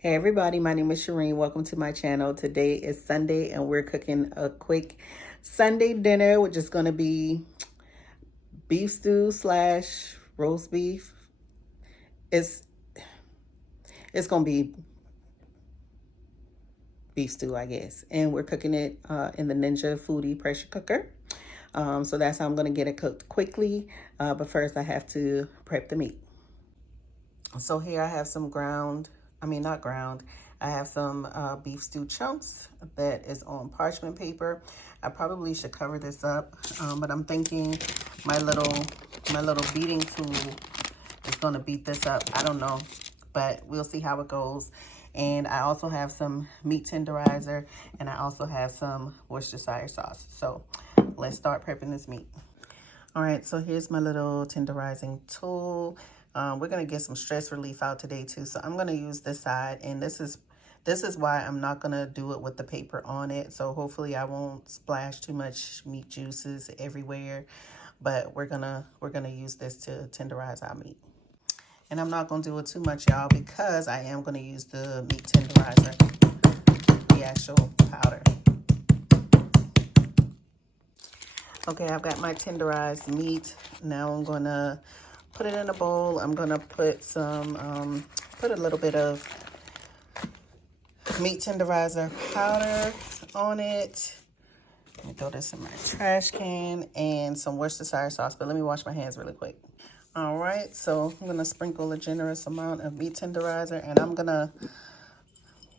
Hey everybody, my name is Reen. Welcome to my channel. Today is Sunday and we're cooking a quick Sunday dinner, which is going to be beef stew slash roast beef. It's going to be beef stew, I guess. And we're cooking it in the Ninja Foodie pressure cooker. So that's how I'm going to get it cooked quickly. But first I have to prep the meat. So here I have some not ground. I have some beef stew chunks that is on parchment paper. I probably should cover this up, but I'm thinking my little beating tool is gonna beat this up. I don't know, but we'll see how it goes. And I also have some meat tenderizer, and I also have some Worcestershire sauce. So let's start prepping this meat. All right, so here's my little tenderizing tool. We're gonna get some stress relief out today too. So I'm gonna use this side, and this is why I'm not gonna do it with the paper on it. So hopefully I won't splash too much meat juices everywhere, but we're gonna use this to tenderize our meat. And I'm not gonna do it too much, y'all, because I am gonna use the meat tenderizer, the actual powder. Okay, I've got my tenderized meat. Now I'm gonna put it in a bowl. I'm gonna put some, put a little bit of meat tenderizer powder on it. Let me throw this in my trash can, and some Worcestershire sauce, but let me wash my hands really quick. All right, so I'm gonna sprinkle a generous amount of meat tenderizer, and I'm gonna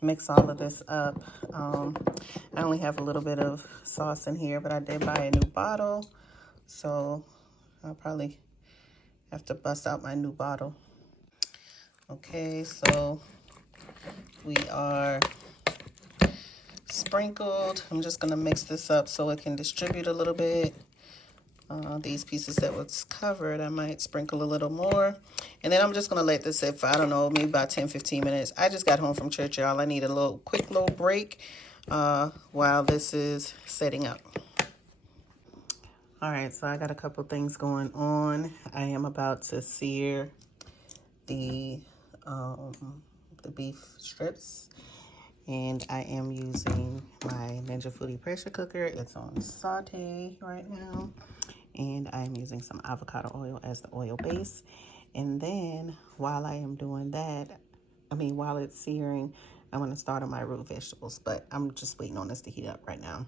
mix all of this up. I only have a little bit of sauce in here, but I did buy a new bottle, so I'll probably have to bust out my new bottle. Okay, so we are sprinkled. I'm just gonna mix this up so it can distribute a little bit. These pieces that was covered, I might sprinkle a little more. And then I'm just gonna let this sit for, I don't know, maybe about 10-15 minutes. I just got home from church, y'all. I need a quick little break while this is setting up. All right, so I got a couple things going on. I am about to sear the beef strips, and I am using my Ninja Foodie pressure cooker. It's on saute right now, and I'm using some avocado oil as the oil base. And then while I am doing that, while it's searing, I'm going to start on my root vegetables, but I'm just waiting on this to heat up right now.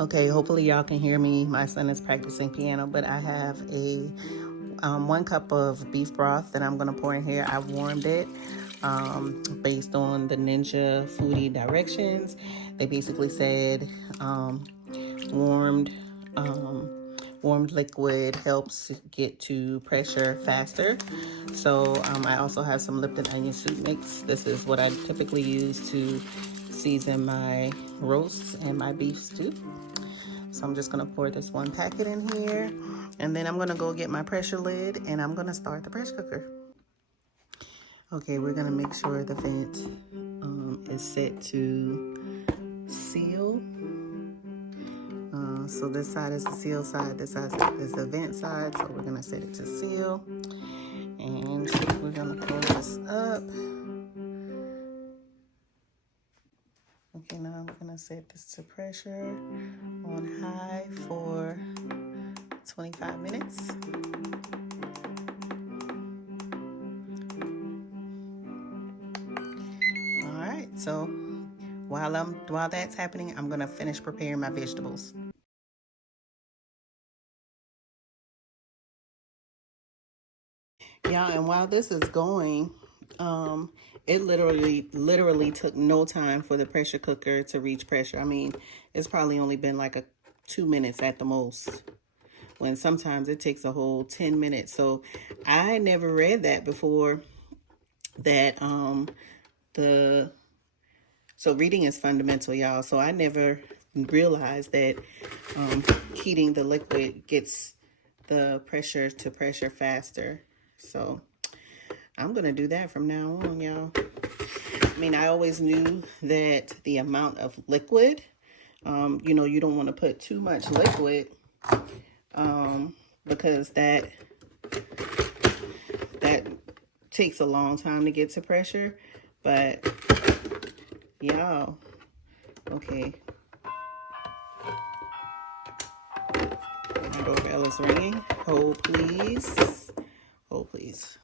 Okay, hopefully y'all can hear me. My son is practicing piano, but I have a 1 cup of beef broth that I'm gonna pour in here. I warmed it based on the Ninja Foodie directions. They basically said warmed liquid helps get to pressure faster. So I also have some Lipton onion soup mix. This is what I typically use to season my roasts and my beef stew. So I'm just gonna pour this 1 packet in here, and then I'm gonna go get my pressure lid, and I'm gonna start the pressure cooker. Okay, we're gonna make sure the vent is set to seal. So this side is the seal side, this side is the vent side, so we're gonna set it to seal. And we're gonna pull this up. Okay, now we're gonna set this to pressure on high for 25 minutes. So while that's happening, I'm gonna finish preparing my vegetables. Yeah, and while this is going, it literally took no time for the pressure cooker to reach pressure. I mean, it's probably only been like 2 minutes at the most, when sometimes it takes a whole 10 minutes. So I never read that before, that the so reading is fundamental, y'all. So I never realized that heating the liquid gets the pressure to pressure faster. So I'm gonna do that from now on, y'all. I mean, I always knew that the amount of liquid, you know, you don't want to put too much liquid, because that takes a long time to get to pressure. But y'all, okay, my doorbell is ringing. Hold please. Hold please.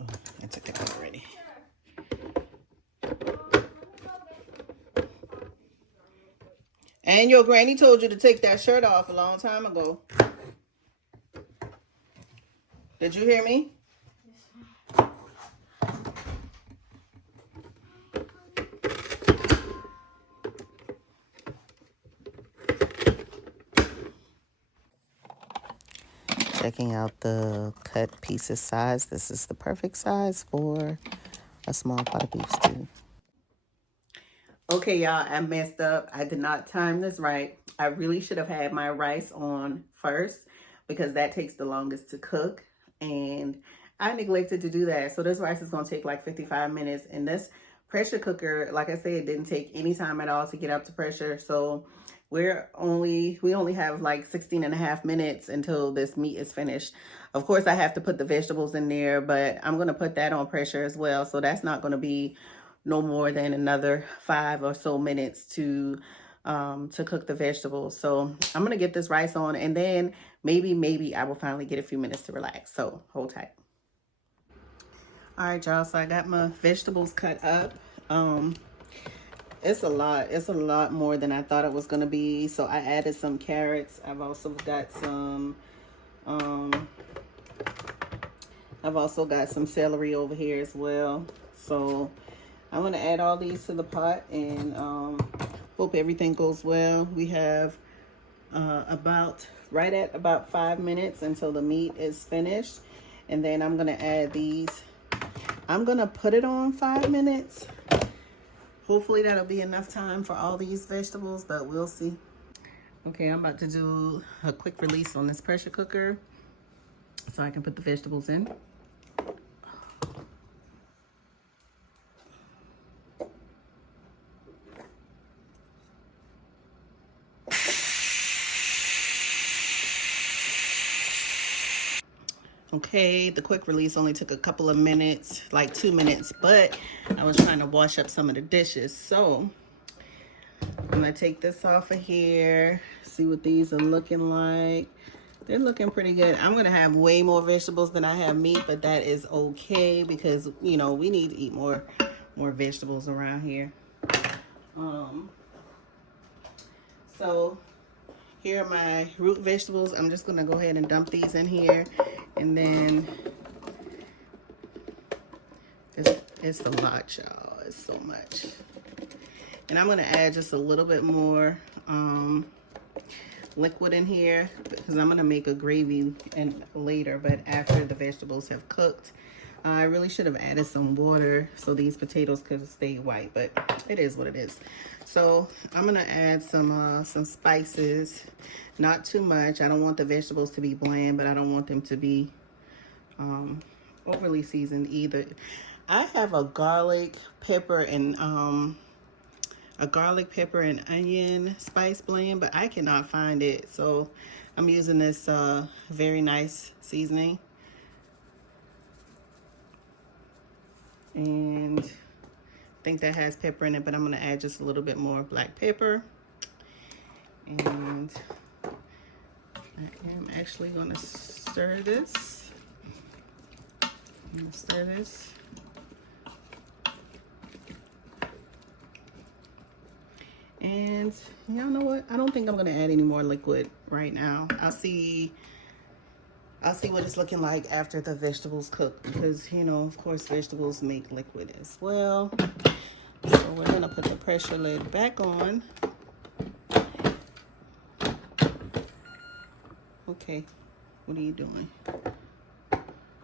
Oh, I took it out already. And your granny told you to take that shirt off a long time ago. Did you hear me? Checking out the cut pieces size. This is the perfect size for a small pot of beef stew. Okay, y'all, I messed up. I did not time this right. I really should have had my rice on first, because that takes the longest to cook. And I neglected to do that. So this rice is going to take like 55 minutes. And this pressure cooker, like I said, it didn't take any time at all to get up to pressure. So we only have like 16 and a half minutes until this meat is finished. Of course, I have to put the vegetables in there, but I'm going to put that on pressure as well. So that's not going to be no more than another 5 or so minutes to cook the vegetables. So I'm gonna get this rice on, and then maybe I will finally get a few minutes to relax. So hold tight. All right, y'all, so I got my vegetables cut up. It's a lot more than I thought it was gonna be. So I added some carrots. I've also got some celery over here as well. So I'm going to add all these to the pot, and hope everything goes well. We have right at about 5 minutes until the meat is finished. And then I'm going to add these. I'm going to put it on 5 minutes. Hopefully that'll be enough time for all these vegetables, but we'll see. Okay, I'm about to do a quick release on this pressure cooker so I can put the vegetables in. Okay, the quick release only took a couple of minutes, like 2 minutes, but I was trying to wash up some of the dishes. So I'm gonna take this off of here, see what these are looking like. They're looking pretty good. I'm gonna have way more vegetables than I have meat, but that is okay, because you know we need to eat more vegetables around here. So here are my root vegetables. I'm just gonna go ahead and dump these in here, and then it's a lot, y'all. It's so much. And I'm gonna add just a little bit more liquid in here, because I'm gonna make a gravy later, but after the vegetables have cooked. I really should have added some water so these potatoes could stay white, but it is what it is. So I'm gonna add some spices, not too much. I don't want the vegetables to be bland, but I don't want them to be overly seasoned either. I have a garlic, pepper, and onion spice blend, but I cannot find it. So I'm using this very nice seasoning. And think that has pepper in it, but I'm gonna add just a little bit more black pepper. And I am actually gonna stir this. I'm gonna stir this. And y'all know what? I don't think I'm gonna add any more liquid right now. I'll see what it's looking like after the vegetables cook, because you know, of course, vegetables make liquid as well. So we're gonna put the pressure lid back on. Okay, what are you doing?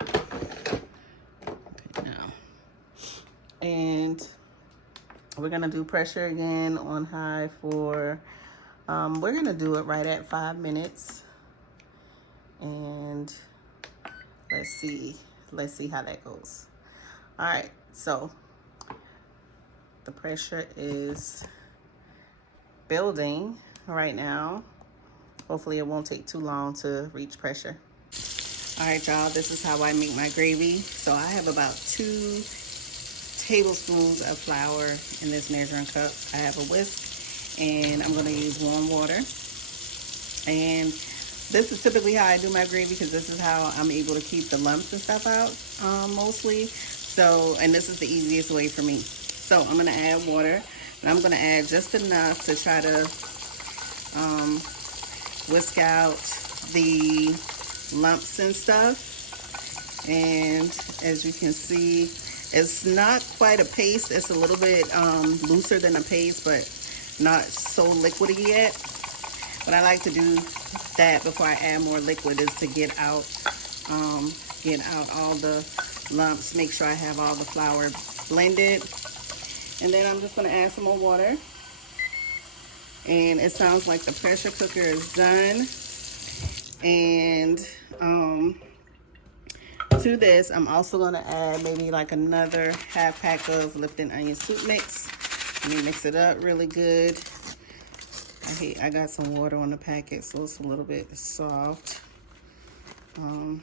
Okay, now. And we're gonna do pressure again on high for, we're gonna do it right at 5 minutes. And let's see how that goes. All right, so the pressure is building right now. Hopefully it won't take too long to reach pressure. All right, y'all, this is how I make my gravy. So I have about 2 tablespoons of flour in this measuring cup. I have a whisk, and I'm gonna use warm water. And this is typically how I do my gravy, because this is how I'm able to keep the lumps and stuff out mostly. So, and this is the easiest way for me. So I'm gonna add water, and I'm gonna add just enough to try to whisk out the lumps and stuff. And as you can see, it's not quite a paste. It's a little bit looser than a paste, but not so liquidy yet. But I like to do that before I add more liquid, is to get out all the lumps, make sure I have all the flour blended. And then I'm just gonna add some more water. And it sounds like the pressure cooker is done. And to this, I'm also gonna add maybe like another half pack of Lipton onion soup mix. Let me mix it up really good. I got some water on the packet, so it's a little bit soft. I'm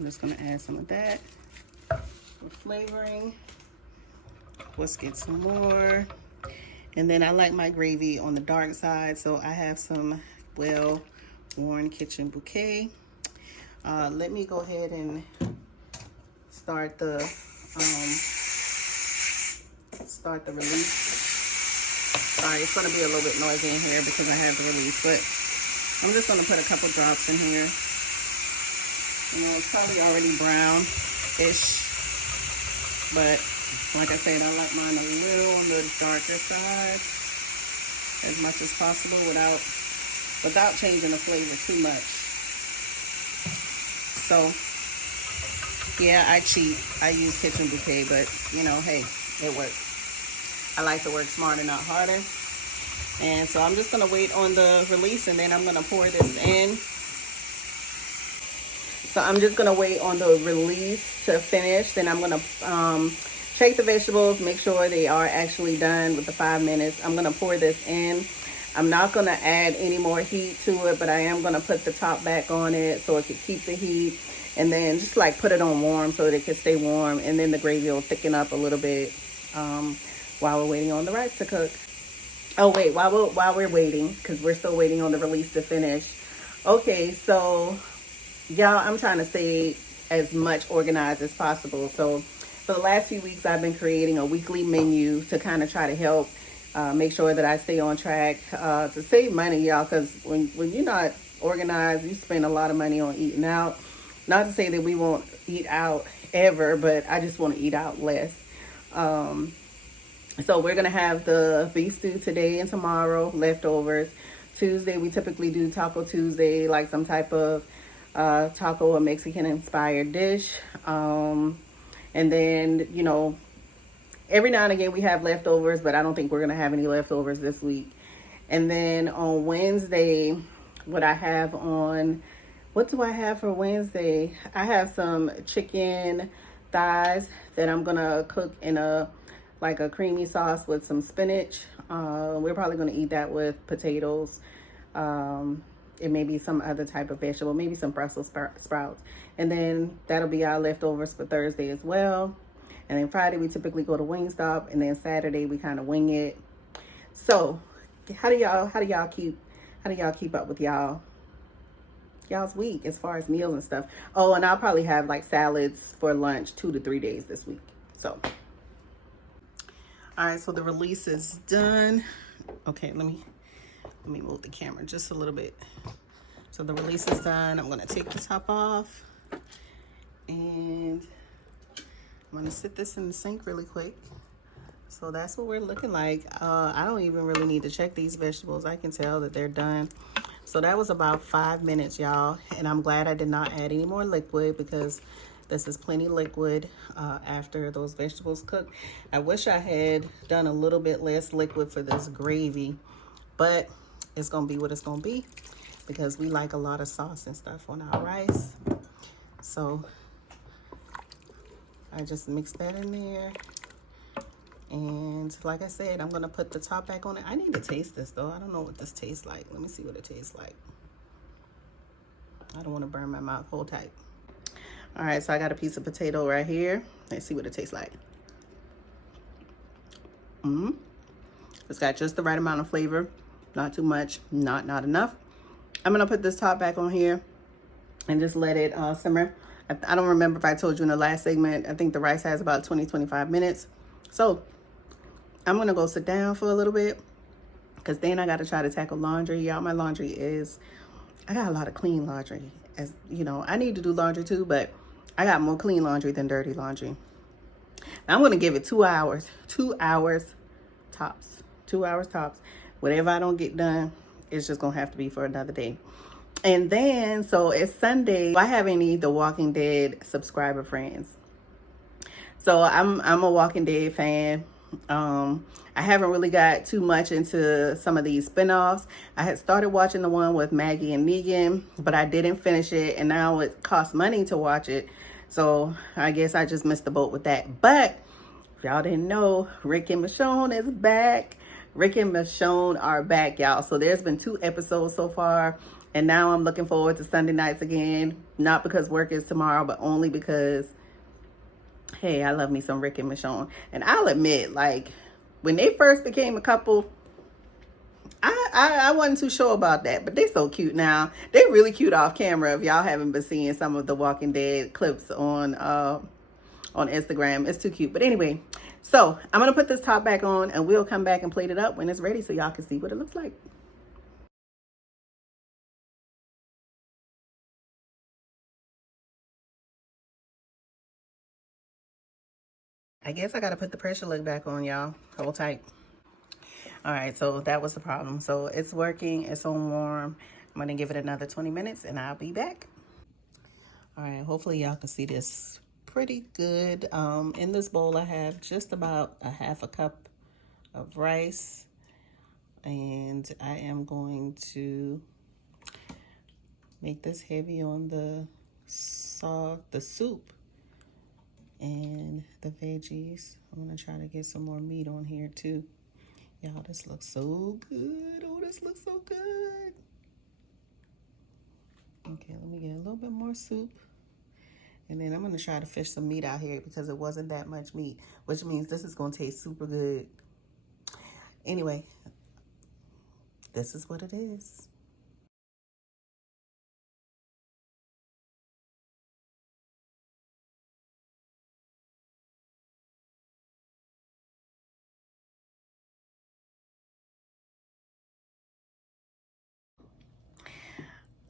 just gonna add some of that for flavoring. Let's get some more. And then I like my gravy on the dark side, so I have some well-worn kitchen bouquet. Let me go ahead and start the release. Sorry, it's gonna be a little bit noisy in here because I have the release, but I'm just gonna put a couple drops in here. You know, it's probably already brown-ish, but like I said, I like mine a little on the darker side as much as possible without changing the flavor too much. So yeah, I cheat. I use kitchen bouquet, but you know, hey, it works. I like to work smarter, not harder. And so I'm just gonna wait on the release, and then I'm gonna pour this in. So I'm just gonna wait on the release to finish. Then I'm gonna shake the vegetables, make sure they are actually done with the 5 minutes. I'm gonna pour this in. I'm not gonna add any more heat to it, but I am gonna put the top back on it so it can keep the heat. And then just like put it on warm so that it can stay warm. And then the gravy will thicken up a little bit while we're waiting on the rice to cook. Oh wait, while we're waiting, because we're still waiting on the release to finish. Okay, so y'all, I'm trying to stay as much organized as possible. So for the last few weeks, I've been creating a weekly menu to kind of try to help make sure that I stay on track to save money, y'all, because when you're not organized, you spend a lot of money on eating out. Not to say that we won't eat out ever, but I just want to eat out less. So we're going to have the beef stew today and tomorrow, leftovers. Tuesday, we typically do Taco Tuesday, like some type of taco or Mexican-inspired dish. And then, you know, every now and again we have leftovers, but I don't think we're going to have any leftovers this week. And then on Wednesday, what do I have for Wednesday? I have some chicken thighs that I'm going to cook in a creamy sauce with some spinach. We're probably going to eat that with potatoes. It may be some other type of vegetable, maybe some Brussels sprouts. And then that'll be our leftovers for Thursday as well. And then Friday we typically go to Wingstop, and then Saturday we kind of wing it. So, how do y'all keep up with y'all's week as far as meals and stuff? Oh, and I'll probably have like salads for lunch 2 to 3 days this week. So, all right, so the release is done. Okay, let me move the camera just a little bit. So the release is done. I'm gonna take the top off, and I'm gonna sit this in the sink really quick. So that's what we're looking like. I don't even really need to check these vegetables. I can tell that they're done. So that was about 5 minutes, y'all. And I'm glad I did not add any more liquid, because this is plenty liquid after those vegetables cook. I wish I had done a little bit less liquid for this gravy, but it's gonna be what it's gonna be, because we like a lot of sauce and stuff on our rice. So I just mix that in there. And like I said, I'm gonna put the top back on it. I need to taste this though. I don't know what this tastes like. Let me see what it tastes like. I don't want to burn my mouth. Hold tight. All right, so I got a piece of potato right here. Let's see what it tastes like. It's got just the right amount of flavor. Not too much, not enough. I'm gonna put this top back on here and just let it simmer. I don't remember if I told you in the last segment. I think the rice has about 20-25 minutes. So I'm gonna go sit down for a little bit, because then I gotta try to tackle laundry. Y'all, my laundry is, I got a lot of clean laundry. As you know, I need to do laundry too, but I got more clean laundry than dirty laundry. Now, I'm gonna give it 2 hours. 2 hours tops. 2 hours tops. Whatever I don't get done, it's just gonna have to be for another day. And then, so it's Sunday. Do I have any The Walking Dead subscriber friends? So I'm a Walking Dead fan. I haven't really got too much into some of these spinoffs. I had started watching the one with Maggie and Negan, but I didn't finish it, and now it costs money to watch it. So I guess I just missed the boat with that. But if y'all didn't know, Rick and Michonne is back. Rick and Michonne are back, y'all. So there's been 2 episodes so far, and now I'm looking forward to Sunday nights again. Not because work is tomorrow, but only because, hey, I love me some Rick and Michonne. And I'll admit, like, when they first became a couple, I wasn't too sure about that, but they're so cute now. They're really cute off camera. If y'all haven't been seeing some of the Walking Dead clips on Instagram, it's too cute. But anyway, so I'm gonna put this top back on, and we'll come back and plate it up when it's ready, so y'all can see what it looks like. I guess I gotta put the pressure lid back on, y'all. Hold tight. All right, so that was the problem. So it's working, it's on warm. I'm gonna give it another 20 minutes and I'll be back. All right, hopefully y'all can see this pretty good. In this bowl, I have just about a half a cup of rice, and I am going to make this heavy on the soup and the veggies. I'm gonna try to get some more meat on here too. Y'all, this looks so good. Oh, this looks so good. Okay, let me get a little bit more soup. And then I'm gonna try to fish some meat out here, because it wasn't that much meat, which means this is gonna taste super good. Anyway, this is what it is.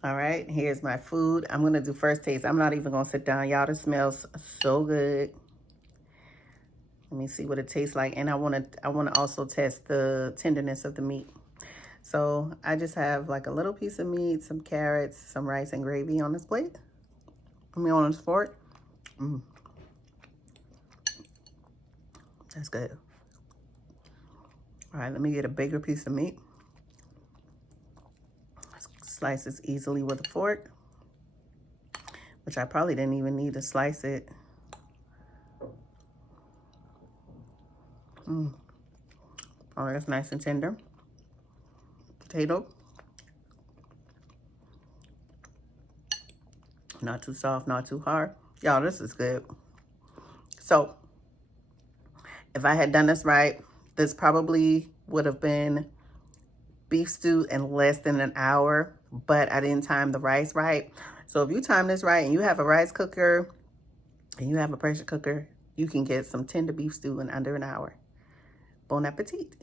All right, here's my food. I'm gonna do first taste. I'm not even gonna sit down, y'all. This smells so good. Let me see what it tastes like, and I wanna also test the tenderness of the meat. So I just have like a little piece of meat, some carrots, some rice and gravy on this plate. I mean, on this fork. That's good. All right, let me get a bigger piece of meat. Slice this easily with a fork, which I probably didn't even need to slice it. Oh, that's nice and tender. Potato. Not too soft, not too hard. Y'all, this is good. So, If I had done this right, this probably would have been beef stew in less than an hour, but I didn't time the rice right. So if you time this right and you have a rice cooker and you have a pressure cooker, you can get some tender beef stew in under an hour. Bon appetit.